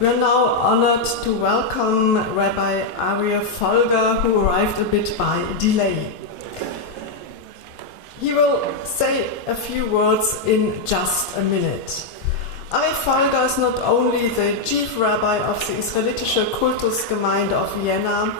We are now honored to welcome Rabbi Arie Folger, who arrived a bit by delay. He will say a few words in just a minute. Arie Folger is not only the chief rabbi of the Israelitische Kultusgemeinde of Vienna,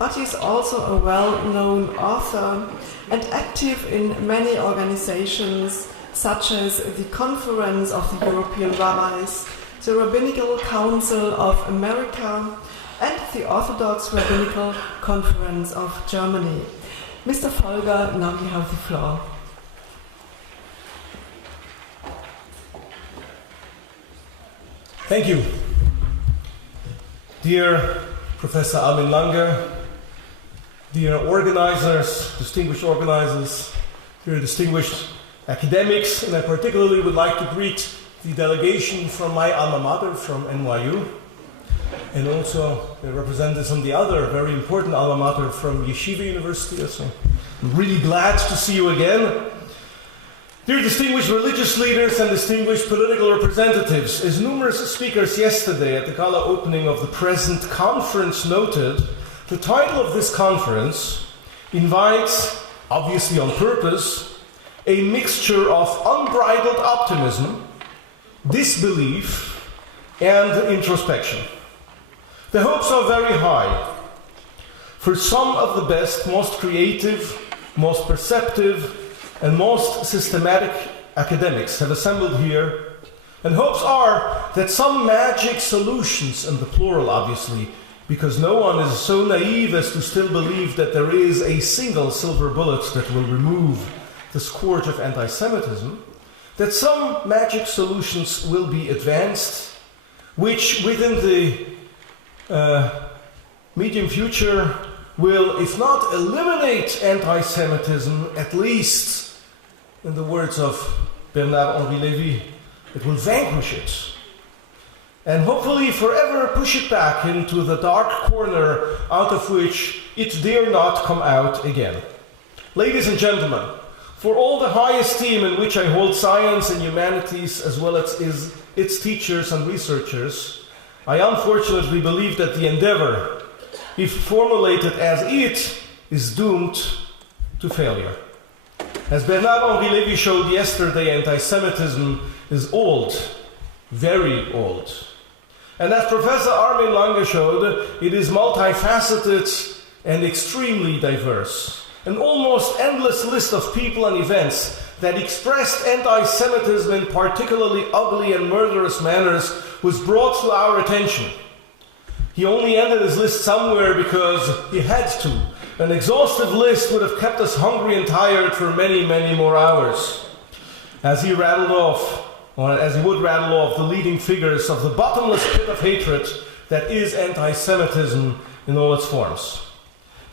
but he is also a well-known author and active in many organizations such as the Conference of the European Rabbis, the Rabbinical Council of America, and the Orthodox Rabbinical Conference of Germany. Mr. Folger, now you have the floor. Thank you. Dear Professor Armin Lange, dear organizers, distinguished organizers, dear distinguished academics, and I particularly would like to greet the delegation from my alma mater, from NYU, and also the representatives from the other very important alma mater from Yeshiva University. So I'm really glad to see you again. Dear distinguished religious leaders and distinguished political representatives, as numerous speakers yesterday at the gala opening of the present conference noted, the title of this conference invites, obviously on purpose, a mixture of unbridled optimism, disbelief, and introspection. The hopes are very high. For some of the best, most creative, most perceptive, and most systematic academics have assembled here, and hopes are that some magic solutions, and the plural obviously, because no one is so naive as to still believe that there is a single silver bullet that will remove the scourge of anti-Semitism, that some magic solutions will be advanced, which within the medium future will, if not eliminate anti-Semitism, at least, in the words of Bernard-Henri Lévy, it will vanquish it. And hopefully forever push it back into the dark corner out of which it dare not come out again. Ladies and gentlemen, for all the high esteem in which I hold science and humanities as well as its teachers and researchers, I unfortunately believe that the endeavor, if formulated as it, is doomed to failure. As Bernard-Henri Lévy showed yesterday, anti-Semitism is old, very old. And as Professor Armin Lange showed, it is multifaceted and extremely diverse. An almost endless list of people and events that expressed anti-Semitism in particularly ugly and murderous manners was brought to our attention. He only ended his list somewhere because he had to. An exhaustive list would have kept us hungry and tired for many, many more hours. As he would rattle off the leading figures of the bottomless pit of hatred that is anti-Semitism in all its forms.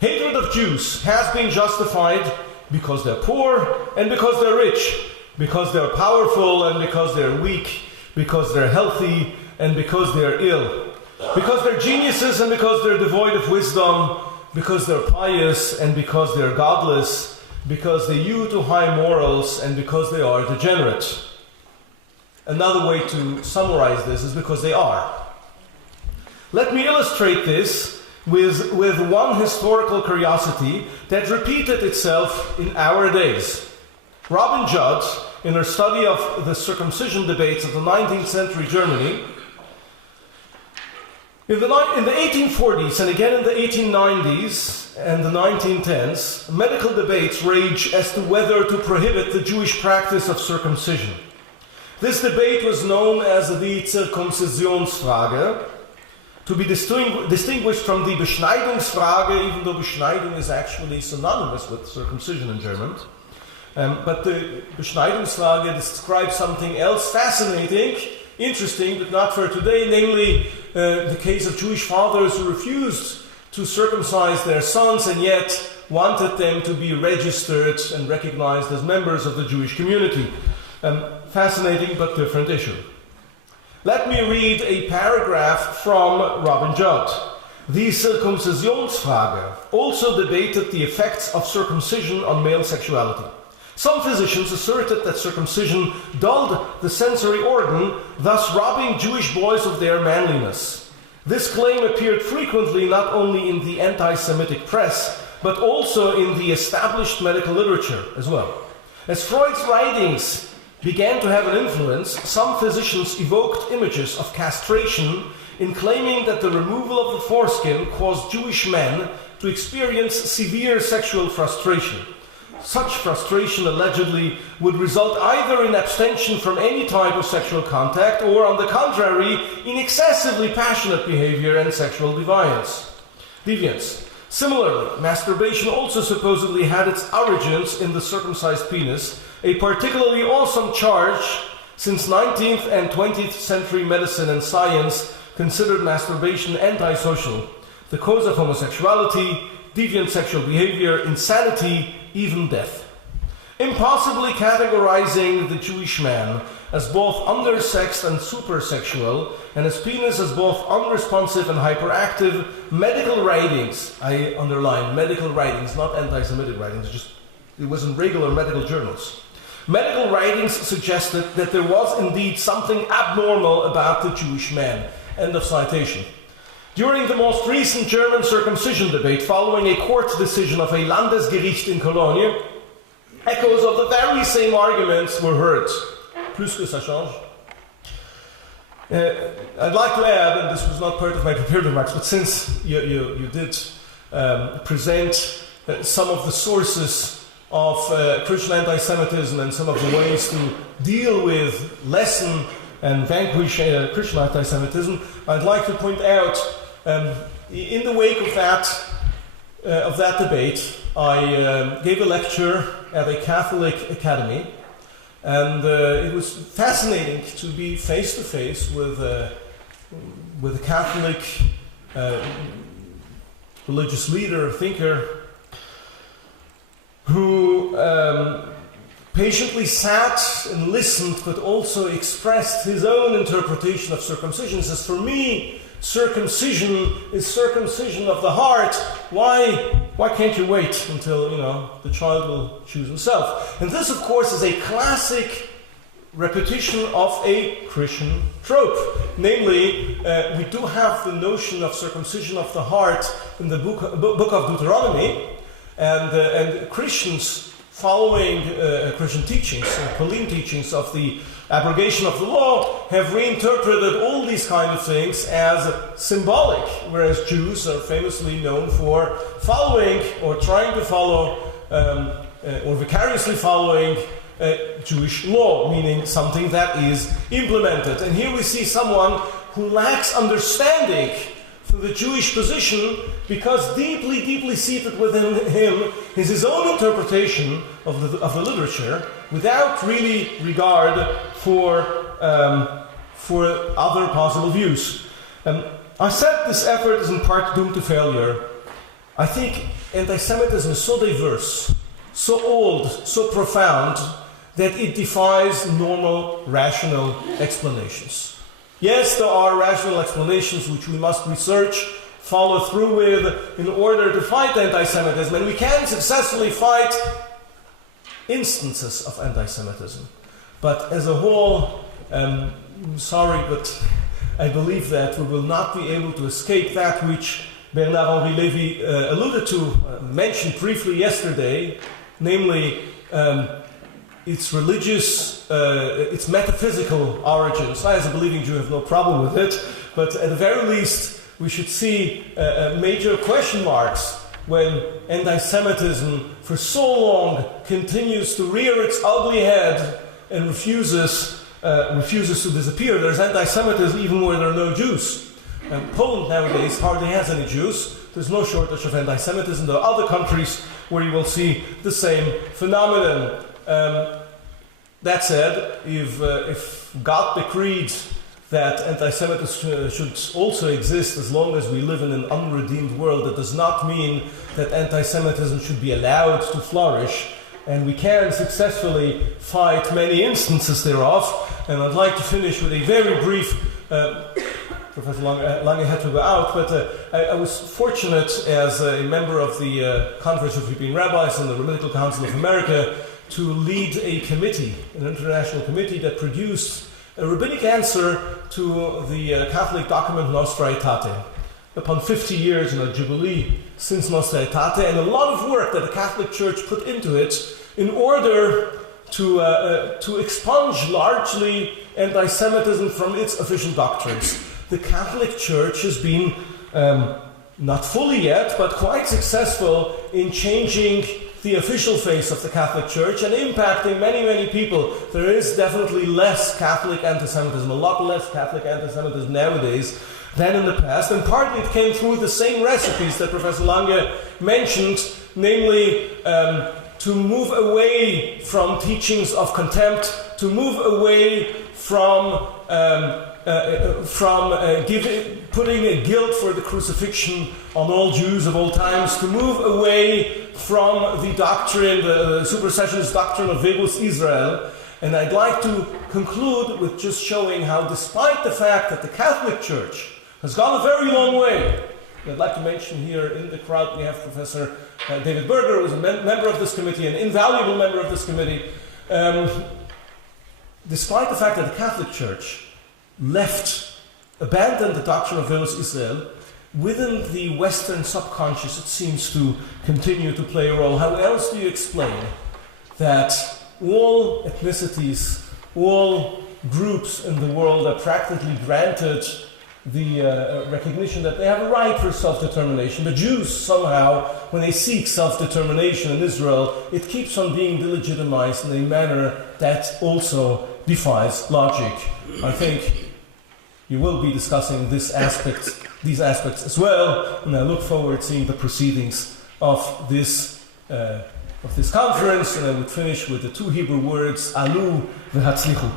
Hatred of Jews has been justified because they're poor and because they're rich, because they're powerful and because they're weak, because they're healthy and because they're ill, because they're geniuses and because they're devoid of wisdom, because they're pious and because they're godless, because they hew to high morals and because they are degenerate. Another way to summarize this is because they are. Let me illustrate this with one historical curiosity that repeated itself in our days. Robin Judd, in her study of the circumcision debates of the 19th century Germany, in the 1840s and again in the 1890s and the 1910s, medical debates rage as to whether to prohibit the Jewish practice of circumcision. This debate was known as the Zirkumzisionsfrage, to be distinguished from the Beschneidungsfrage, even though Beschneidung is actually synonymous with circumcision in German. But the Beschneidungsfrage describes something else fascinating, interesting, but not for today, namely the case of Jewish fathers who refused to circumcise their sons and yet wanted them to be registered and recognized as members of the Jewish community. Fascinating but different issue. Let me read a paragraph from Robin Judd. The Zirkumzisionsfrage also debated the effects of circumcision on male sexuality. Some physicians asserted that circumcision dulled the sensory organ, thus robbing Jewish boys of their manliness. This claim appeared frequently not only in the anti-Semitic press, but also in the established medical literature as well. As Freud's writings began to have an influence, some physicians evoked images of castration in claiming that the removal of the foreskin caused Jewish men to experience severe sexual frustration. Such frustration allegedly would result either in abstention from any type of sexual contact or, on the contrary, in excessively passionate behavior and sexual deviance. Similarly, masturbation also supposedly had its origins in the circumcised penis, a particularly awesome charge since 19th and 20th century medicine and science considered masturbation antisocial, the cause of homosexuality, deviant sexual behavior, insanity, even death. Impossibly categorizing the Jewish man as both undersexed and supersexual, and his penis as both unresponsive and hyperactive, medical writings, I underline medical writings, not anti-Semitic writings, it was in regular medical journals. Medical writings suggested that there was indeed something abnormal about the Jewish man. End of citation. During the most recent German circumcision debate, following a court decision of a Landesgericht in Cologne, echoes of the very same arguments were heard. Plus que ça change. I'd like to add, and this was not part of my prepared remarks, but since you did present some of the sources of Christian anti-Semitism and some of the ways to deal with, lessen, and vanquish Christian anti-Semitism, I'd like to point out, in the wake of that debate, I gave a lecture at a Catholic academy, and it was fascinating to be face to face with a Catholic religious leader, thinker, who patiently sat and listened, but also expressed his own interpretation of circumcision. He says, for me, circumcision is circumcision of the heart. Why can't you wait until, the child will choose himself? And this, of course, is a classic repetition of a Christian trope. Namely, we do have the notion of circumcision of the heart in the book of Deuteronomy, and Christians following Christian teachings, Pauline teachings of the abrogation of the law, have reinterpreted all these kind of things as symbolic, whereas Jews are famously known for following or trying to follow or vicariously following Jewish law, meaning something that is implemented. And here we see someone who lacks understanding for the Jewish position, because deeply, deeply seated within him is his own interpretation of the literature, without really regard for other possible views. I said this effort is in part doomed to failure. I think anti-Semitism is so diverse, so old, so profound, that it defies normal, rational explanations. Yes, there are rational explanations which we must research, follow through with, in order to fight anti-Semitism, and we can successfully fight instances of anti-Semitism. But as a whole, sorry, but I believe that we will not be able to escape that which Bernard-Henri Lévy alluded to, mentioned briefly yesterday, namely its religious, its metaphysical origins. I, as a believing Jew, have no problem with it, but at the very least, we should see major question marks when anti-Semitism for so long continues to rear its ugly head and refuses to disappear. There's anti-Semitism even where there are no Jews. And Poland nowadays hardly has any Jews. There's no shortage of anti-Semitism. There are other countries where you will see the same phenomenon. That said, if God decreed that anti-Semitism should also exist as long as we live in an unredeemed world, that does not mean that anti-Semitism should be allowed to flourish, and we can successfully fight many instances thereof. And I'd like to finish with a very brief, Professor Lange had to go out, but I was fortunate as a member of the Conference of European Rabbis and the Rabbinical Council of America to lead a committee, an international committee that produced a rabbinic answer to the Catholic document Nostra Aetate. Upon 50 years in a jubilee since Nostra Aetate, and a lot of work that the Catholic Church put into it in order to expunge largely anti-Semitism from its official doctrines. The Catholic Church has been, not fully yet, but quite successful in changing the official face of the Catholic Church and impacting many, many people. There is definitely less Catholic anti-Semitism, a lot less Catholic anti-Semitism nowadays than in the past, and partly it came through the same recipes that Professor Lange mentioned, namely to move away from teachings of contempt, to move away from putting a guilt for the crucifixion on all Jews of all times, to move away from the doctrine, the supersessionist doctrine of Vebus Israel. And I'd like to conclude with just showing how, despite the fact that the Catholic Church has gone a very long way, I'd like to mention here in the crowd we have Professor David Berger, who is a member of this committee, an invaluable member of this committee. Despite the fact that the Catholic Church abandoned the doctrine of Vebus Israel, within the Western subconscious it seems to continue to play a role. How else do you explain that all ethnicities, all groups in the world are practically granted the recognition that they have a right for self-determination? The Jews somehow, when they seek self-determination in Israel, it keeps on being delegitimized in a manner that also defies logic. I think you will be discussing these aspects as well, and I look forward to seeing the proceedings of this conference. And I would finish with the two Hebrew words, Alu v'hatzlichu.